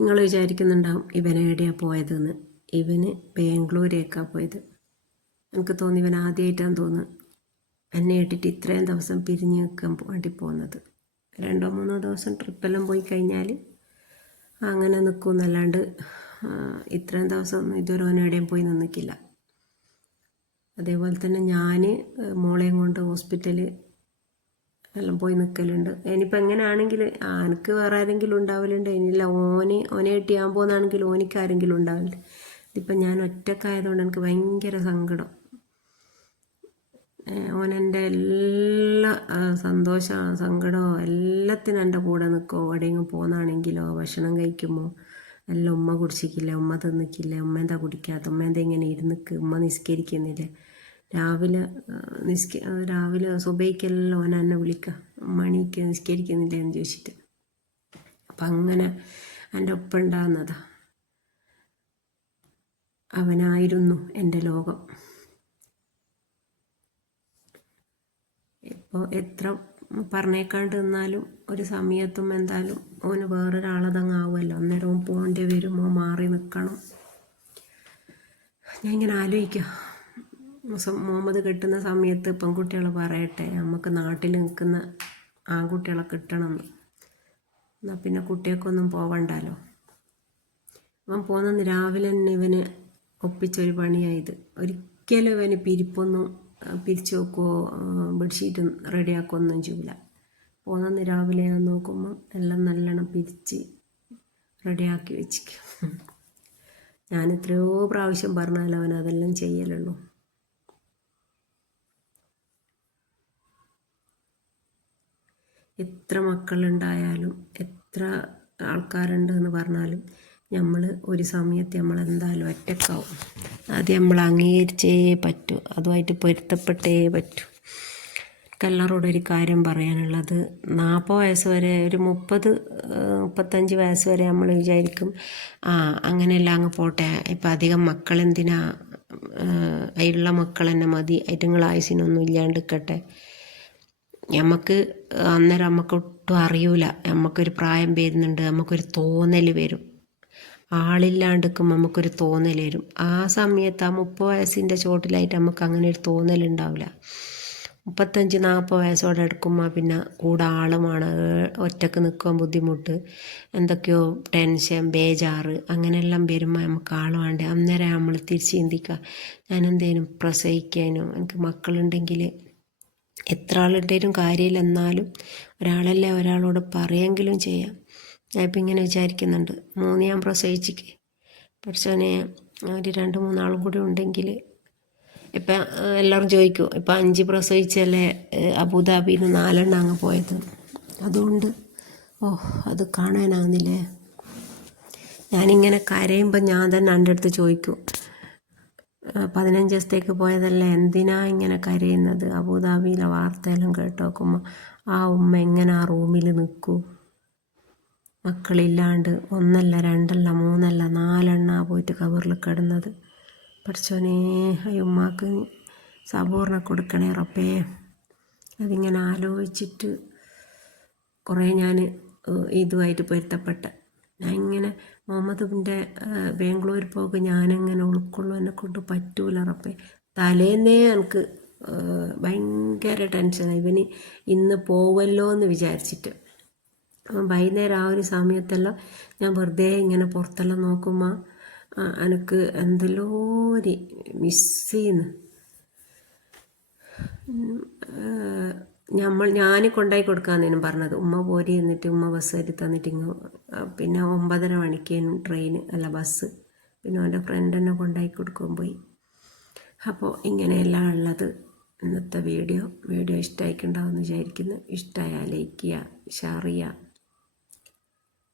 നിങ്ങൾ വിചാരിക്കുന്നുണ്ടാവും ഇവൻ എവിടെയാണ് പോയതെന്ന്. ഇവന് ബാംഗ്ലൂരേക്കാണ് പോയത്. എനിക്ക് തോന്നി ഇവൻ ആദ്യമായിട്ടാണ് തോന്നുന്നത് എന്നെ ഇട്ടിട്ട് ഇത്രയും ദിവസം പിരിഞ്ഞ് നിൽക്കാൻ വേണ്ടി പോകുന്നത്. 2-3 ദിവസം ട്രിപ്പെല്ലാം പോയി കഴിഞ്ഞാൽ അങ്ങനെ നിൽക്കുമെന്നല്ലാണ്ട് ഇത്രയും ദിവസം ഇതുവരെ ഓൻ എവിടെയും പോയി നിന്നിക്കില്ല. അതേപോലെ തന്നെ ഞാൻ മോളെയും കൊണ്ട് ഹോസ്പിറ്റലിൽ എല്ലാം പോയി നിൽക്കലുണ്ട്. ഇനിയിപ്പോൾ എങ്ങനെയാണെങ്കിൽ എനിക്ക് വേറെ ആരെങ്കിലും ഉണ്ടാവലുണ്ട്, ഇനിയില്ല ഓനെ ഇട്ട് ഞാൻ പോകുന്നതാണെങ്കിൽ ഓനിക്ക് ആരെങ്കിലും ഉണ്ടാവലുണ്ട്. ഇതിപ്പം ഞാൻ ഒറ്റക്കായതുകൊണ്ട് എനിക്ക് ഭയങ്കര സങ്കടം. ഓനെൻ്റെ എല്ലാ സങ്കടമോ എല്ലാത്തിനും എൻ്റെ കൂടെ നിൽക്കുമോ. എവിടെയെങ്കിലും പോകുന്നതാണെങ്കിലോ ഭക്ഷണം കഴിക്കുമ്പോൾ എല്ലാം ഉമ്മ കുടിച്ചിക്കില്ല, ഉമ്മ തിന്നിക്കില്ല, ഉമ്മ എന്താ കുടിക്കാത്ത, ഉമ്മ എന്താ ഇങ്ങനെ ഇരുന്നിക്ക്, ഉമ്മ നിസ്കരിക്കുന്നില്ല. രാവിലെ സുബൈക്കെല്ലാം ഓൻ എന്നെ വിളിക്കുക, മണിക്ക് നിസ്കരിക്കുന്നില്ല എന്ന് ചോദിച്ചിട്ട്. അപ്പം അങ്ങനെ എൻ്റെ ഒപ്പം ഉണ്ടാകുന്നതാ. അവനായിരുന്നു എൻ്റെ ലോകം. ഇപ്പോൾ എത്ര പറഞ്ഞേക്കാണ്ട് നിന്നാലും ഒരു സമയത്തും എന്തായാലും ഓന് വേറൊരാളതങ്ങാവുമല്ലോ. അന്നേരവും പോകേണ്ടി വരുമോ, മാറി നിൽക്കണം. ഞാൻ ഇങ്ങനെ ആലോചിക്കുക, മുഹമ്മദ് കെട്ടുന്ന സമയത്ത് പെൺകുട്ടികൾ പറയട്ടെ നമുക്ക് നാട്ടിൽ നിൽക്കുന്ന ആൺകുട്ടികളെ കിട്ടണമെന്ന്. എന്നാൽ പിന്നെ കുട്ടികൾക്കൊന്നും പോവണ്ടല്ലോ. അവൻ പോകുന്ന രാവിലെ തന്നെ ഇവന് ഒപ്പിച്ചൊരു പണിയായത്. ഒരിക്കലും ഇവന് പിരിപ്പൊന്നും പിരിച്ചു വെക്കുമോ ബെഡ്ഷീറ്റ് റെഡിയാക്കുകയൊന്നും ചെയ്യില്ല. പോകുന്ന രാവിലെ നോക്കുമ്പോൾ എല്ലാം നല്ലോണം പിരിച്ച് റെഡിയാക്കി വെച്ചിരിക്കും. ഞാൻ എത്രയോ പ്രാവശ്യം പറഞ്ഞാലും അവൻ അതെല്ലാം ചെയ്യലുള്ളൂ. എത്ര മക്കളുണ്ടായാലും എത്ര ആൾക്കാരുണ്ട് എന്ന് പറഞ്ഞാലും നമ്മൾ ഒരു സമയത്ത് നമ്മളെന്തായാലും ഒറ്റക്കാവും. അത് നമ്മൾ അംഗീകരിച്ചേ പറ്റൂ, അതുമായിട്ട് പൊരുത്തപ്പെട്ടേ പറ്റൂ. എല്ലാവരോടും ഒരു കാര്യം പറയാനുള്ളത്, 40 വയസ്സ് വരെ, ഒരു 30-35 വയസ്സ് വരെ നമ്മൾ വിചാരിക്കും അങ്ങനെയല്ല അങ്ങ് പോട്ടെ, ഇപ്പം അധികം മക്കളെന്തിനാ, അതിലുള്ള മക്കൾ തന്നെ മതി, ഐറ്റങ്ങൾ ആയുസിനൊന്നും ഇല്ലാണ്ടിരിക്കട്ടെ. നമുക്ക് അന്നേരം നമുക്ക് ഒട്ടും അറിയൂല, നമുക്കൊരു പ്രായം വരുന്നുണ്ട്, നമുക്കൊരു തോന്നൽ വരും. ആളില്ലാണ്ടിരിക്കുമ്പോൾ നമുക്കൊരു തോന്നൽ വരും. ആ സമയത്ത് 30 വയസ്സിൻ്റെ ചോട്ടിലായിട്ട് നമുക്ക് അങ്ങനെ ഒരു തോന്നലുണ്ടാവില്ല. 35-40 വയസ്സോടെ എടുക്കുമ്പോൾ പിന്നെ കൂടെ ആളുമാണ്, ഒറ്റക്ക് നിൽക്കാൻ ബുദ്ധിമുട്ട്, എന്തൊക്കെയോ ടെൻഷൻ, ബേജാറ് അങ്ങനെയെല്ലാം വരുമ്പോൾ നമുക്ക് ആൾ വേണ്ടേ. അന്നേരം നമ്മൾ തിരിച്ച് ചിന്തിക്കുക, ഞാൻ എന്തേലും പ്രസവിക്കാനോ, എനിക്ക് മക്കളുണ്ടെങ്കിൽ എത്ര ആളുണ്ടേലും കാര്യമില്ല, എന്നാലും ഒരാളല്ലേ ഒരാളോട് പറയുമെങ്കിലും ചെയ്യാം. ഞാനിപ്പോൾ ഇങ്ങനെ വിചാരിക്കുന്നുണ്ട്, 3 ഞാൻ പ്രസവിച്ചിക്ക്, പഠിച്ചവനെ ഒരു 2-3 ആളും കൂടി ഉണ്ടെങ്കിൽ. ഇപ്പം എല്ലാവരും ചോദിക്കും, ഇപ്പം 5 പ്രസവിച്ചല്ലേ അബുദാബിയിൽ നിന്ന് 4 അങ്ങ് പോയത്. അതുകൊണ്ട് അത് കാണാനാവുന്നില്ലേ. ഞാനിങ്ങനെ കരയുമ്പോൾ ഞാൻ തന്നെ എൻ്റെ അടുത്ത് ചോദിക്കും, 15 ദിവസത്തേക്ക് പോയതല്ലേ, എന്തിനാ ഇങ്ങനെ കരയുന്നത്? അബുദാബിയിലെ വാർത്തയെല്ലാം കേട്ട് നോക്കുമ്പോൾ ആ ഉമ്മ എങ്ങനെ ആ റൂമിൽ നിൽക്കൂ, മക്കളില്ലാണ്ട് 1 അല്ല 2 അല്ല 3 അല്ല 4 പോയിട്ട് കബറിൽ കിടന്നത്. പഠിച്ചോനെ, ഉമ്മാക്ക് സബൂറിനെ കൊടുക്കണേ റബ്ബേ. അതിങ്ങനെ ആലോചിച്ചിട്ട് കുറേ ഞാൻ ഇതുമായിട്ട് പൊരുത്തപ്പെട്ട. ഞാൻ ഇങ്ങനെ മുഹമ്മദിൻ്റെ ബാംഗ്ലൂർ പോകുക ഞാനെങ്ങനെ ഉൾക്കൊള്ളും, എന്നെ കൊണ്ട് പറ്റൂല റബ്ബേ. തലേന്നേ എനിക്ക് ഭയങ്കര ടെൻഷൻ, ഇവന് ഇന്ന് പോവല്ലോ എന്ന് വിചാരിച്ചിട്ട്. വൈകുന്നേരം ആ ഒരു സമയത്തെല്ലാം ഞാൻ വെറുതെ ഇങ്ങനെ പുറത്തെല്ലാം നോക്കുമ്പോൾ എനിക്ക് എന്തെല്ലോ ഒരു മിസ് ചെയ്യുന്നു. ഞാൻ കൊണ്ടായി കൊടുക്കാന്നേനും പറഞ്ഞത്. ഉമ്മ പോരി എന്നിട്ട് ഉമ്മ ബസ് കയറ്റി തന്നിട്ട് പിന്നെ 9:30 മണിക്കേനും ട്രെയിന് അല്ല ബസ്. പിന്നെ അവൻ്റെ ഫ്രണ്ട് എന്നെ കൊണ്ടായി കൊടുക്കാൻ പോയി. അപ്പോൾ ഇങ്ങനെയെല്ലാം ഉള്ളത് ഇന്നത്തെ വീഡിയോ ഇഷ്ടമായിട്ടുണ്ടാവുമെന്ന് വിചാരിക്കുന്നു. ഇഷ്ടമായാൽ ലൈക്ക് ചെയ്യുക, ഷെയർ ചെയ്യുക,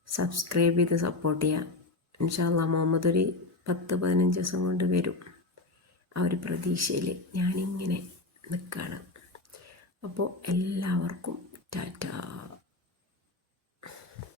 സബ്സ്ക്രൈബ് ചെയ്ത് സപ്പോർട്ട് ചെയ്യുക. ഇൻഷാ അല്ലാഹ് മുഹമ്മദ് ഒരു 10-15 ദിവസം കൊണ്ട് വരും. ആ ഒരു പ്രതീക്ഷയിൽ ഞാനിങ്ങനെ നിൽക്കുകയാണ്. അപ്പോൾ എല്ലാവർക്കും ടാറ്റാ.